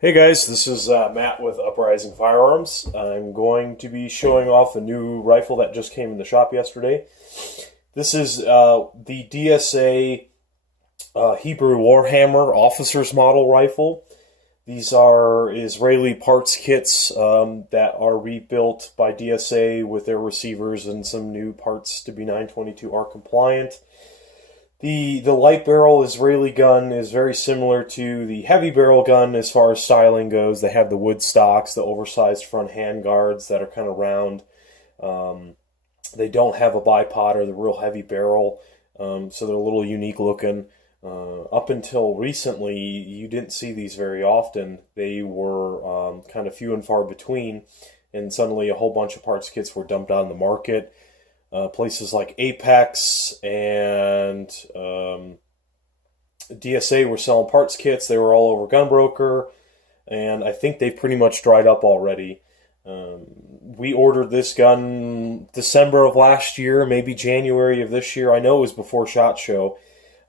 Hey guys, this is Matt with Uprising Firearms. I'm going to be showing off a new rifle that just came in the shop yesterday. This is the DSA Hebrew Warhammer Officer's Model Rifle. These are Israeli parts kits that are rebuilt by DSA with their receivers and some new parts to be 922R compliant. The light barrel Israeli gun is very similar to the heavy barrel gun as far as styling goes. They have the wood stocks, the oversized front hand guards that are kind of round. They don't have a bipod or the real heavy barrel, so they're a little unique looking. Up until recently, you didn't see these very often. They were kind of few and far between, and suddenly a whole bunch of parts kits were dumped on the market. Places like Apex and DSA were selling parts kits. They were all over Gunbroker, and I think they've pretty much dried up already. We ordered this gun December of last year, maybe January of this year. I know it was before SHOT Show.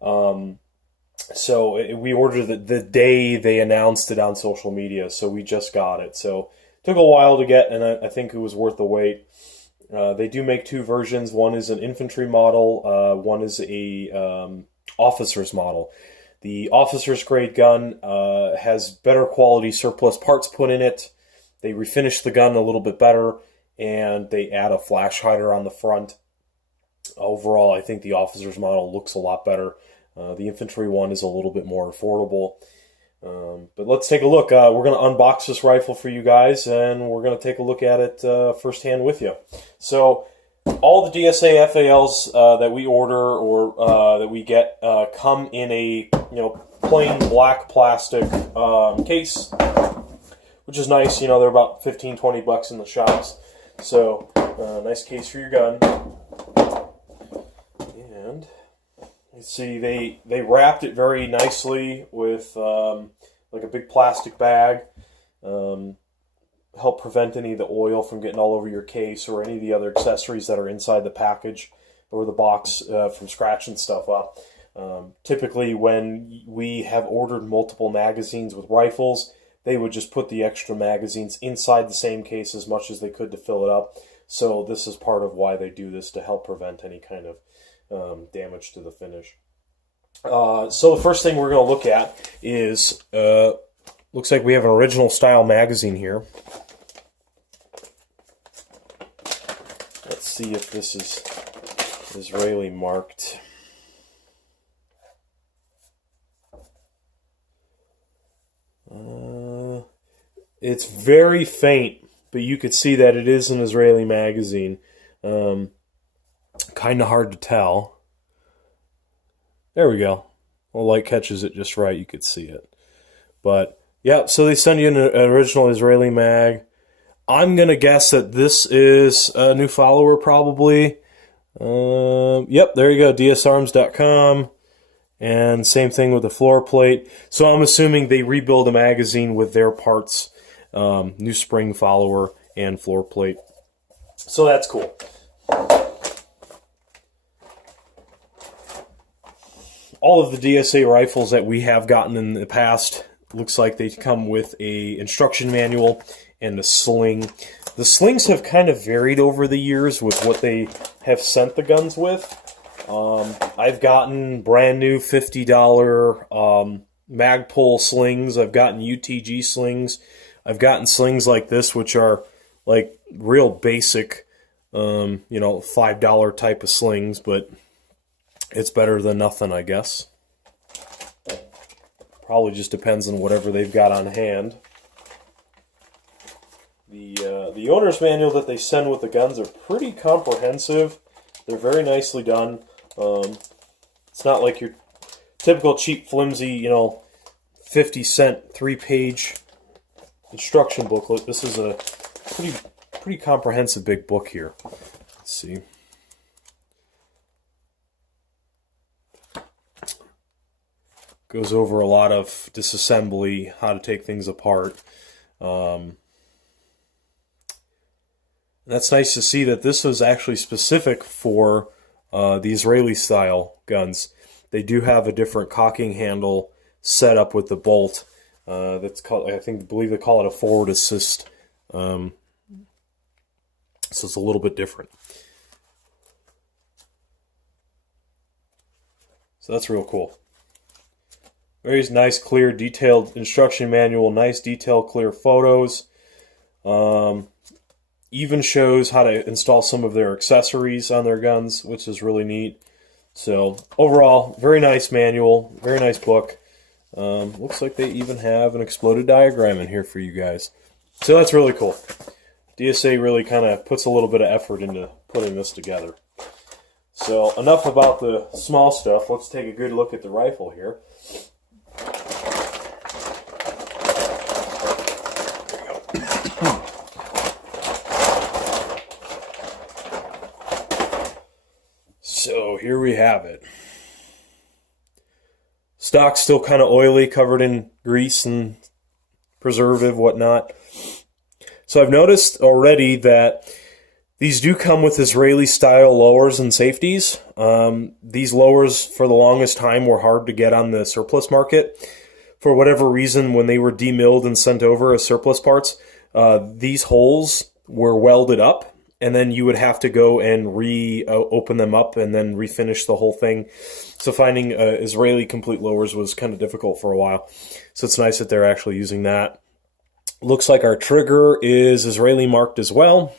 We ordered it the day they announced it on social media, so we just got it. So it took a while to get, and I think it was worth the wait. They do make two versions. One is an infantry model. One is a officer's model. The officer's grade gun has better quality surplus parts put in it. They refinish the gun a little bit better, and they add a flash hider on the front. Overall, I think the officer's model looks a lot better. The infantry one is a little bit more affordable. But let's take a look. We're going to unbox this rifle for you guys, and we're going to take a look at it firsthand with you. So all the DSA FALs that we order or that we get come in a plain black plastic case, which is nice. They're about $15-20 in the shops. So nice case for your gun. And you see they wrapped it very nicely with like a big plastic bag. Help prevent any of the oil from getting all over your case or any of the other accessories that are inside the package or the box from scratching stuff up. Typically when we have ordered multiple magazines with rifles, they would just put the extra magazines inside the same case as much as they could to fill it up. So this is part of why they do this, to help prevent any kind of damage to the finish. So the first thing we're going to look at is, looks like we have an original style magazine here. Let's see if this is Israeli marked. It's very faint, but you could see that it is an Israeli magazine. Kind of hard to tell. There we go. Well, light catches it just right. You could see it. But, yeah, so they send you an original Israeli mag. I'm going to guess that this is a new follower, probably. Yep, there you go, dsarms.com. And same thing with the floor plate. So I'm assuming they rebuild a magazine with their parts. New spring follower and floor plate. So that's cool. All of the DSA rifles that we have gotten in the past, looks like they come with a instruction manual and a sling. The slings have kind of varied over the years with what they have sent the guns with. I've gotten brand new $50 Magpul slings. I've gotten UTG slings. I've gotten slings like this, which are like real basic, $5 type of slings, but it's better than nothing, I guess. Probably just depends on whatever they've got on hand. The owner's manual that they send with the guns are pretty comprehensive. They're very nicely done. It's not like your typical cheap, flimsy, 50-cent 3-page instruction booklet. This is a pretty comprehensive big book here. Let's see. Goes over a lot of disassembly, how to take things apart. That's nice to see that this was actually specific for the Israeli-style guns. They do have a different cocking handle set up with the bolt. That's called, I believe they call it a forward assist. So it's a little bit different. So that's real cool. Very nice, clear, detailed instruction manual. Nice, detailed, clear photos. Even shows how to install some of their accessories on their guns, which is really neat. So overall, very nice manual, very nice book. Looks like they even have an exploded diagram in here for you guys. So that's really cool. DSA really kind of puts a little bit of effort into putting this together. So enough about the small stuff. Let's take a good look at the rifle here. So here we have it. Stock's still kind of oily, covered in grease and preservative, whatnot. So I've noticed already that these do come with Israeli-style lowers and safeties. These lowers, for the longest time, were hard to get on the surplus market. For whatever reason, when they were demilled and sent over as surplus parts, these holes were welded up, and then you would have to go and open them up and then refinish the whole thing. So finding Israeli complete lowers was kind of difficult for a while. So it's nice that they're actually using that. Looks like our trigger is Israeli marked as well.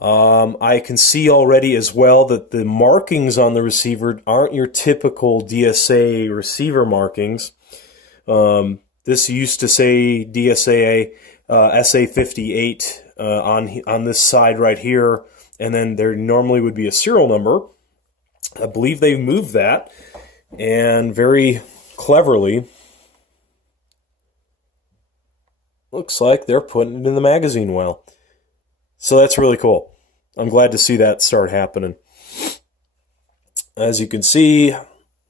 I can see already as well that the markings on the receiver aren't your typical DSA receiver markings. This used to say DSA SA58 on this side right here, and then there normally would be a serial number. I believe they moved that, and very cleverly, looks like they're putting it in the magazine well. So that's really cool. I'm glad to see that start happening. As you can see,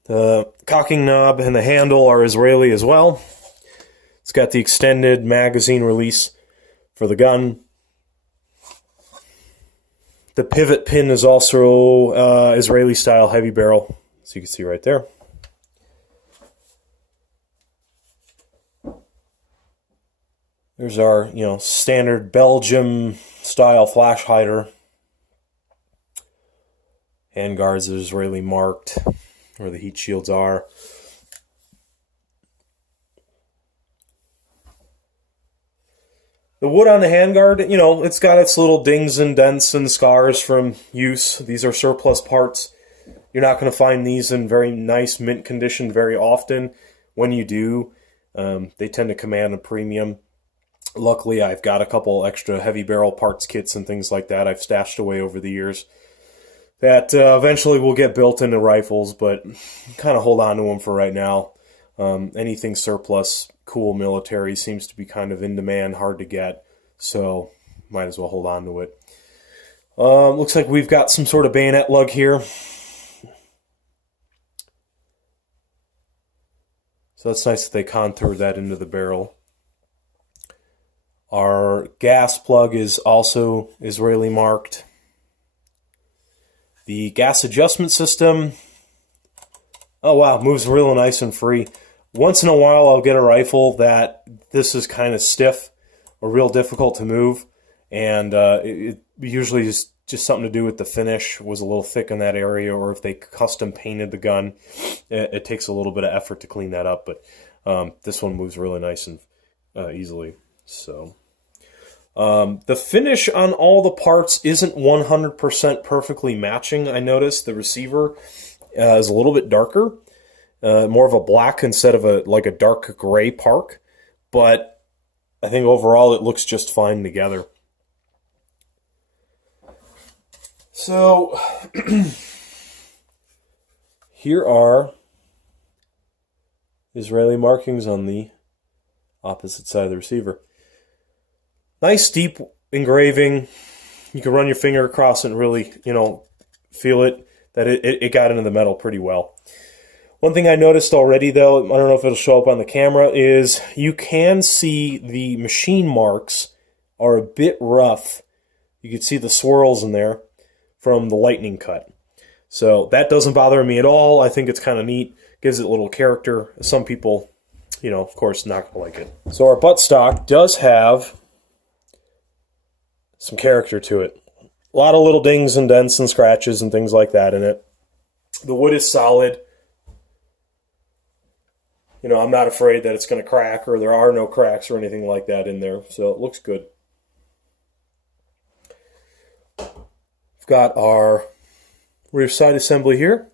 the cocking knob and the handle are Israeli as well. It's got the extended magazine release for the gun. The pivot pin is also Israeli-style heavy barrel, as you can see right there. There's our, standard Belgium-style flash hider. Handguards are Israeli marked, where the heat shields are. The wood on the handguard, it's got its little dings and dents and scars from use. These are surplus parts. You're not going to find these in very nice mint condition very often. When you do, they tend to command a premium. Luckily, I've got a couple extra heavy barrel parts kits and things like that I've stashed away over the years that eventually will get built into rifles, but kind of hold on to them for right now. Anything surplus, cool military seems to be kind of in demand, hard to get, so might as well hold on to it. Looks like we've got some sort of bayonet lug here. So that's nice that they contoured that into the barrel. Our gas plug is also Israeli marked. The gas adjustment system, oh wow, moves real nice and free. Once in a while I'll get a rifle that this is kind of stiff or real difficult to move, and it usually is just something to do with the finish was a little thick in that area, or if they custom painted the gun, it takes a little bit of effort to clean that up, but this one moves really nice and easily. So the finish on all the parts isn't 100% perfectly matching. I noticed the receiver is a little bit darker, more of a black instead of a dark gray park, but I think overall it looks just fine together. So here are Israeli markings on the opposite side of the receiver. Nice deep engraving. You can run your finger across it and really, feel it, that it got into the metal pretty well. One thing I noticed already, though, I don't know if it'll show up on the camera, is you can see the machine marks are a bit rough. You can see the swirls in there from the lightning cut. So that doesn't bother me at all. I think it's kind of neat. Gives it a little character. Some people, of course, not going to like it. So our buttstock does have some character to it. A lot of little dings and dents and scratches and things like that in it. The wood is solid. I'm not afraid that it's going to crack, or there are no cracks or anything like that in there. So it looks good. We've got our rear side assembly here.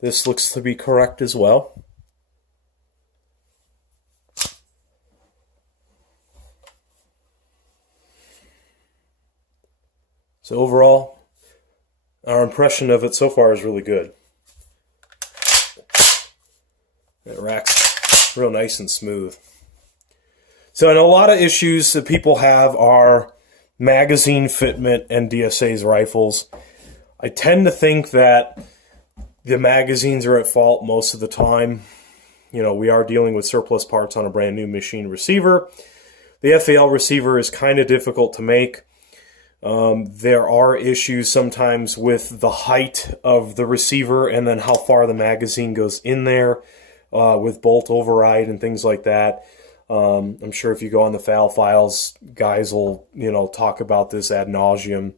This looks to be correct as well. So overall, our impression of it so far is really good. It racks real nice and smooth. So I know a lot of issues that people have are magazine fitment and DSA's rifles. I tend to think that the magazines are at fault most of the time. We are dealing with surplus parts on a brand new machine receiver. The FAL receiver is kind of difficult to make. There are issues sometimes with the height of the receiver and then how far the magazine goes in there with bolt override and things like that. I'm sure if you go on the FAL files, guys will talk about this ad nauseum.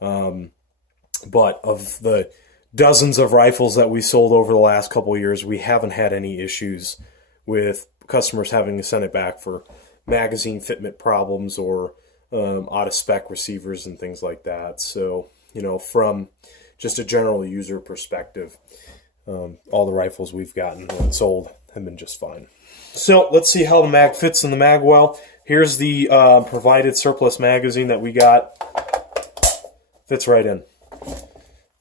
But of the dozens of rifles that we sold over the last couple of years, we haven't had any issues with customers having to send it back for magazine fitment problems or out of spec receivers and things like that. So, from just a general user perspective, all the rifles we've gotten and sold have been just fine. So let's see how the mag fits in the mag well. Here's the provided surplus magazine that we got. Fits right in.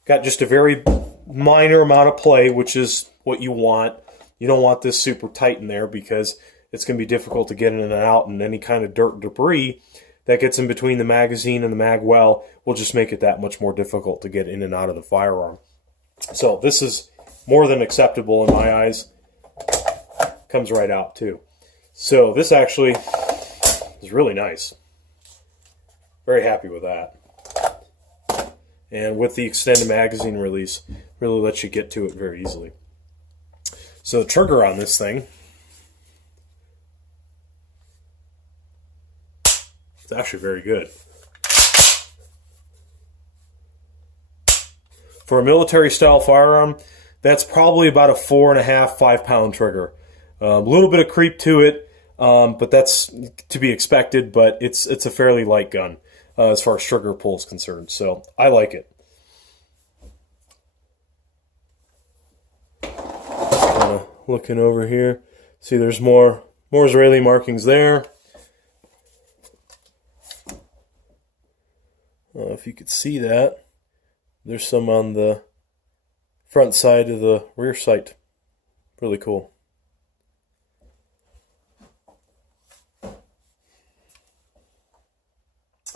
Got just a very minor amount of play, which is what you want. You don't want this super tight in there because it's going to be difficult to get in and out, and any kind of dirt and debris that gets in between the magazine and the mag well will just make it that much more difficult to get in and out of the firearm. So this is more than acceptable in my eyes. Comes right out too. So this actually is really nice. Very happy with that. And with the extended magazine release, really lets you get to it very easily. So the trigger on this thing, it's actually very good. For a military style firearm, that's probably about a 4.5, 5-pound trigger. A little bit of creep to it, but that's to be expected, but it's a fairly light gun as far as trigger pull is concerned. So I like it. Looking over here, see there's more Israeli markings there. If you could see that, there's some on the front side of the rear sight. Really cool.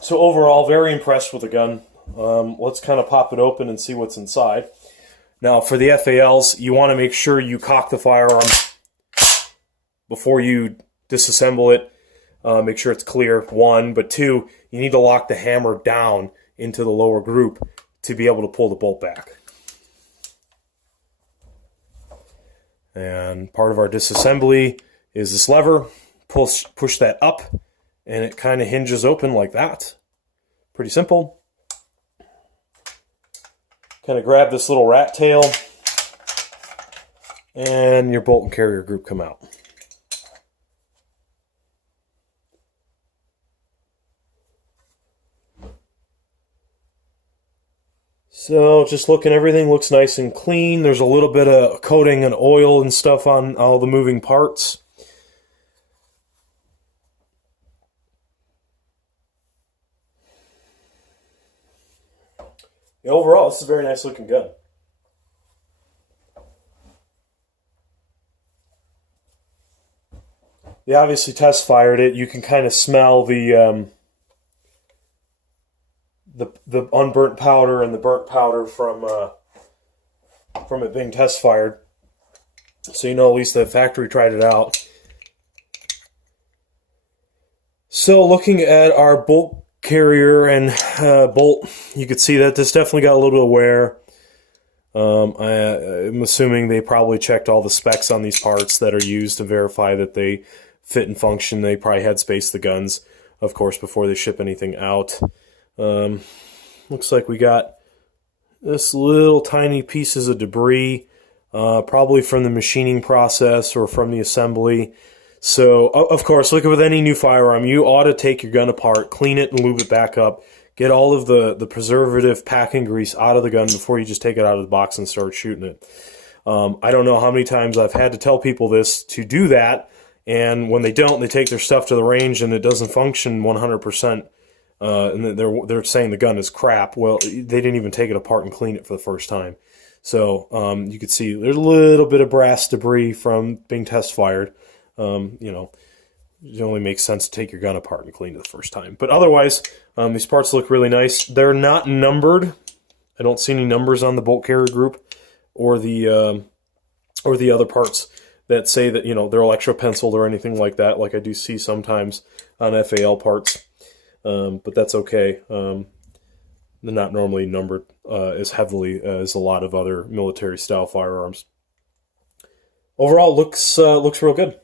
So overall, very impressed with the gun. Let's kind of pop it open and see what's inside. Now, for the FALs, you want to make sure you cock the firearm before you disassemble it. Make sure it's clear, 1. But 2, you need to lock the hammer down into the lower group to be able to pull the bolt back. And part of our disassembly is this lever. Push that up, and it kind of hinges open like that. Pretty simple. Kind of grab this little rat tail, and your bolt and carrier group come out. So just looking, everything looks nice and clean. There's a little bit of coating and oil and stuff on all the moving parts. Overall, this is a very nice looking gun. They obviously test fired it. You can kind of smell the unburnt powder and the burnt powder from it being test fired. So you know at least the factory tried it out. So looking at our bolt carrier and bolt, you could see that this definitely got a little bit of wear. I'm assuming they probably checked all the specs on these parts that are used to verify that they fit and function. They probably had spaced the guns, of course, before they ship anything out. Looks like we got this little tiny pieces of debris, probably from the machining process or from the assembly. So, of course, like with any new firearm, you ought to take your gun apart, clean it and lube it back up, get all of the preservative packing grease out of the gun before you just take it out of the box and start shooting it. I don't know how many times I've had to tell people this to do that, and when they don't, they take their stuff to the range and it doesn't function 100%, and they're saying the gun is crap. Well, they didn't even take it apart and clean it for the first time. So you can see there's a little bit of brass debris from being test fired. It only makes sense to take your gun apart and clean it the first time. But otherwise, these parts look really nice. They're not numbered. I don't see any numbers on the bolt carrier group or the other parts that say that, they're electro-penciled or anything like that, like I do see sometimes on FAL parts. But that's okay. They're not normally numbered as heavily as a lot of other military-style firearms. Overall, looks real good.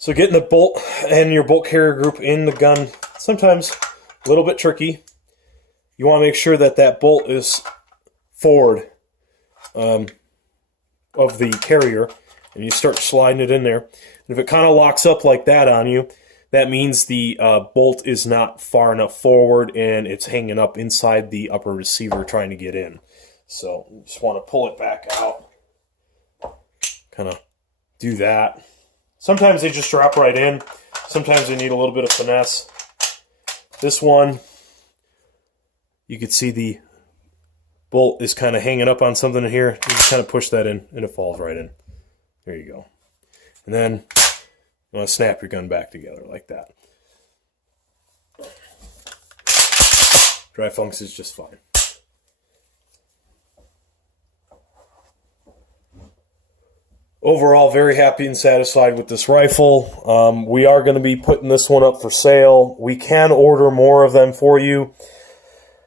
So getting the bolt and your bolt carrier group in the gun, sometimes a little bit tricky. You want to make sure that that bolt is forward of the carrier, and you start sliding it in there. And if it kind of locks up like that on you, that means the bolt is not far enough forward and it's hanging up inside the upper receiver trying to get in. So you just want to pull it back out. Kind of do that. Sometimes they just drop right in. Sometimes they need a little bit of finesse. This one, you can see the bolt is kind of hanging up on something in here. You just kind of push that in and it falls right in. There you go. And then you want to snap your gun back together like that. Dry funks is just fine. Overall, very happy and satisfied with this rifle. We are going to be putting this one up for sale. We can order more of them for you.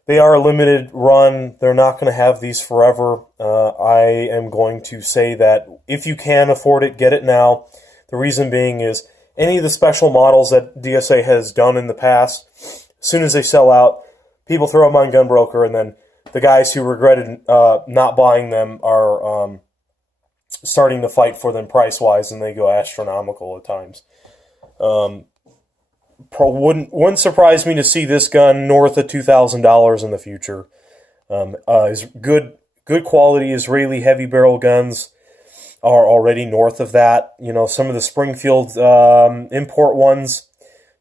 They are a limited run. They're not going to have these forever. I am going to say that if you can afford it, get it now. The reason being is any of the special models that DSA has done in the past, as soon as they sell out, people throw them on Gunbroker, and then the guys who regretted not buying them are starting to fight for them price-wise, and they go astronomical at times. Wouldn't surprise me to see this gun north of $2,000 in the future. Is good quality Israeli heavy barrel guns are already north of that. Some of the Springfield import ones,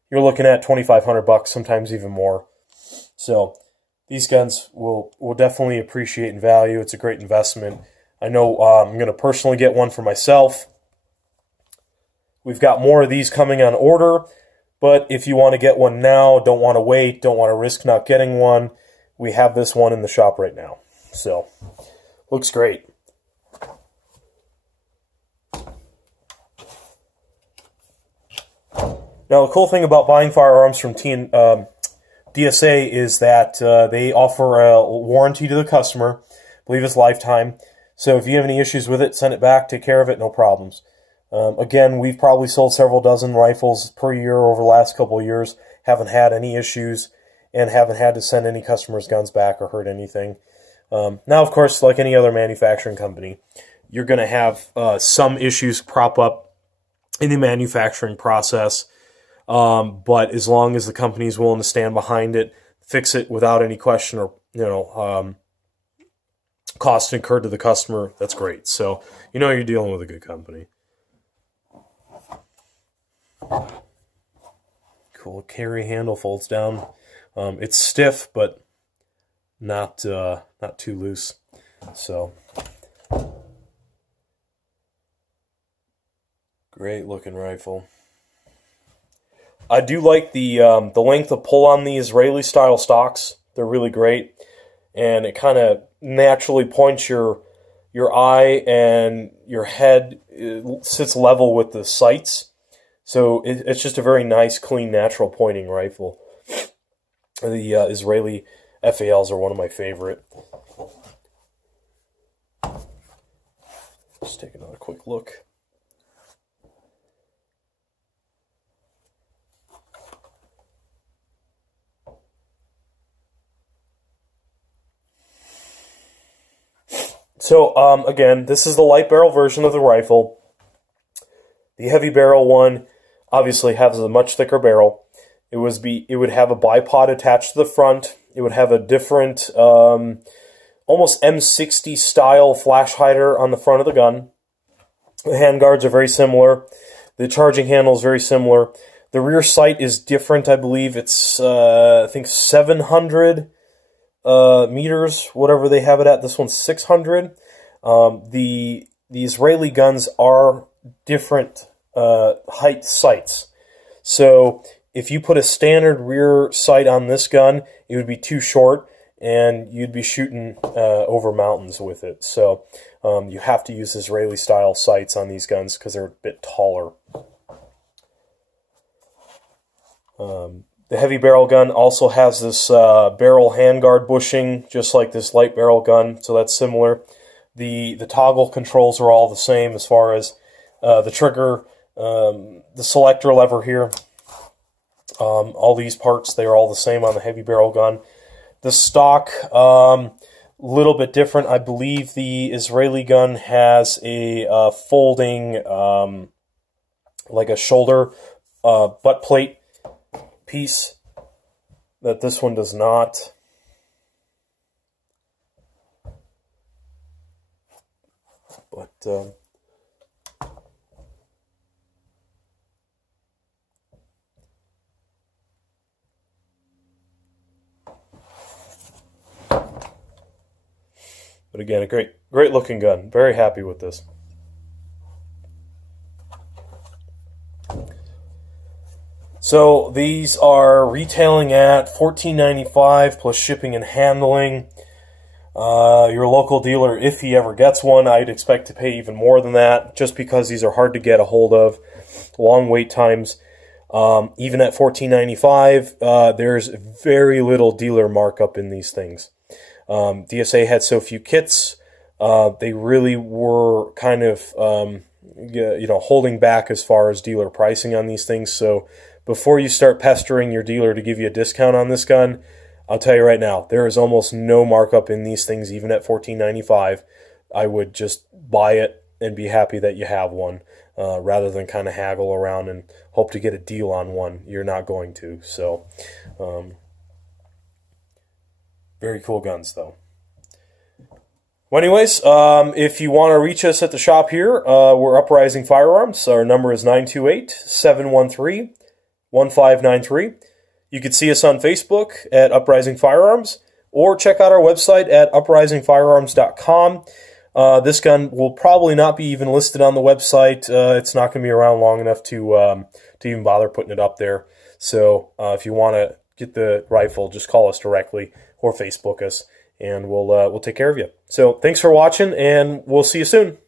you're looking at $2,500, sometimes even more. So these guns will definitely appreciate in value. It's a great investment. I know I'm going to personally get one for myself. We've got more of these coming on order, but if you want to get one now, don't want to wait, don't want to risk not getting one, we have this one in the shop right now. So, looks great. Now, the cool thing about buying firearms from DSA is that they offer a warranty to the customer. I believe it's lifetime. So if you have any issues with it, send it back, take care of it, no problems. Again, we've probably sold several dozen rifles per year over the last couple of years, haven't had any issues, and haven't had to send any customers' guns back or hurt anything. Now, of course, like any other manufacturing company, you're going to have some issues crop up in the manufacturing process, but as long as the company is willing to stand behind it, fix it without any question or, cost incurred to the customer, that's great. So you're dealing with a good company. Cool carry handle, folds down. It's stiff, but not too loose. So great looking rifle. I do like the length of pull on the Israeli style stocks. They're really great, and it kind of naturally points your eye, and your head sits level with the sights. So it's just a very nice, clean, natural pointing rifle. The Israeli FALs are one of my favorite. just take another quick look. So, again, this is the light barrel version of the rifle. The heavy barrel one obviously has a much thicker barrel. It would have a bipod attached to the front. It would have a different, almost M60 style flash hider on the front of the gun. The handguards are very similar. The charging handle is very similar. The rear sight is different. I believe it's, I think 700 meters, whatever they have it at. This one's 600. The Israeli guns are different height sights. So if you put a standard rear sight on this gun, it would be too short, and you'd be shooting over mountains with it. So you have to use Israeli-style sights on these guns because they're a bit taller. The heavy barrel gun also has this barrel handguard bushing, just like this light barrel gun, so that's similar. The toggle controls are all the same as far as the trigger, the selector lever here. All these parts, they are all the same on the heavy barrel gun. The stock, little bit different. I believe the Israeli gun has a folding, like a shoulder butt plate piece that this one does not. But again, a great looking gun. Very happy with this. So these are retailing at $14.95 plus shipping and handling. Your local dealer, if he ever gets one, I'd expect to pay even more than that, just because these are hard to get a hold of. Long wait times. Even at $14.95, there's very little dealer markup in these things. DSA had so few kits. They really were kind of holding back as far as dealer pricing on these things. So before you start pestering your dealer to give you a discount on this gun, I'll tell you right now, there is almost no markup in these things, even at $14.95. I would just buy it and be happy that you have one, rather than kind of haggle around and hope to get a deal on one. You're not going to. So, very cool guns, though. Well, anyways, if you want to reach us at the shop here, we're Uprising Firearms. Our number is 928-713-1593. You can see us on Facebook at Uprising Firearms, or check out our website at uprisingfirearms.com. This gun will probably not be even listed on the website. It's not going to be around long enough to even bother putting it up there. So if you want to get the rifle, just call us directly or Facebook us, and we'll take care of you. So thanks for watching, and we'll see you soon.